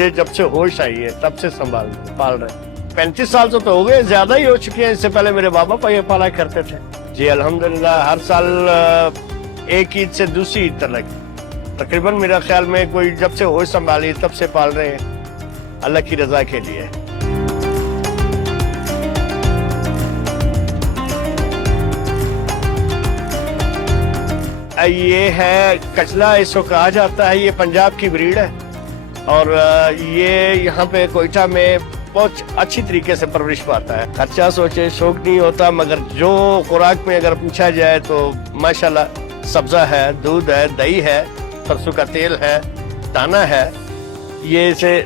मुझे जब से होश आई है तब से पाल रहे। 35 साल तो हो गए, ज्यादा ही हो चुके हैं। इससे पहले मेरे बाबा ये पाला करते थे जी। अल्हम्दुलिल्लाह हर साल एक ईद से दूसरी ईद तक तकरीबन मेरा ख्याल में कोई जब से होश संभाली तब से पाल रहे हैं अल्लाह की रजा के लिए। ये है कचला, इसको कहा जाता है। ये पंजाब की ब्रीड है और ये यहाँ पे कोयटा में बहुत अच्छी तरीके से परवरिश पाता है। खर्चा सोचे शौक नहीं होता, मगर जो खुराक में अगर पूछा जाए तो माशाल्लाह सब्जा है, दूध है, दही है, सरसों का तेल है, दाना है। ये इसे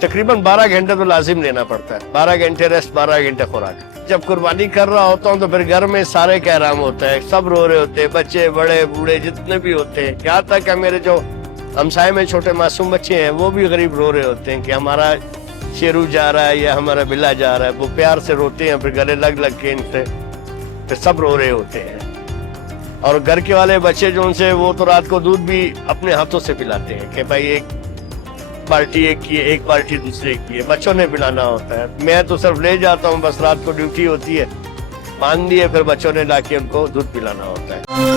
तकरीबन 12 घंटे तो लाजिम लेना पड़ता है। 12 घंटे रेस्ट, 12 घंटे खुराक। जब कुर्बानी कर रहा होता हूँ तो फिर घर में सारे कहराम होता है, सब रो रहे होते हैं, बच्चे बड़े बूढ़े जितने भी होते हैं। यहाँ तक है मेरे जो हमसाए में छोटे मासूम बच्चे हैं वो भी गरीब रो रहे होते हैं कि हमारा शेरू जा रहा है या हमारा बिल्ला जा रहा है। वो प्यार से रोते हैं, फिर गले लग लग के इनसे फिर सब रो रहे होते हैं। और घर के वाले बच्चे जो उनसे वो तो रात को दूध भी अपने हाथों से पिलाते हैं कि भाई एक बाल्टी एक की है, एक बाल्टी दूसरे की है, बच्चों ने पिलाना होता है। मैं तो सिर्फ ले जाता हूँ, बस रात को ड्यूटी होती है, बांध दिए, फिर बच्चों ने लाके उनको दूध पिलाना होता है।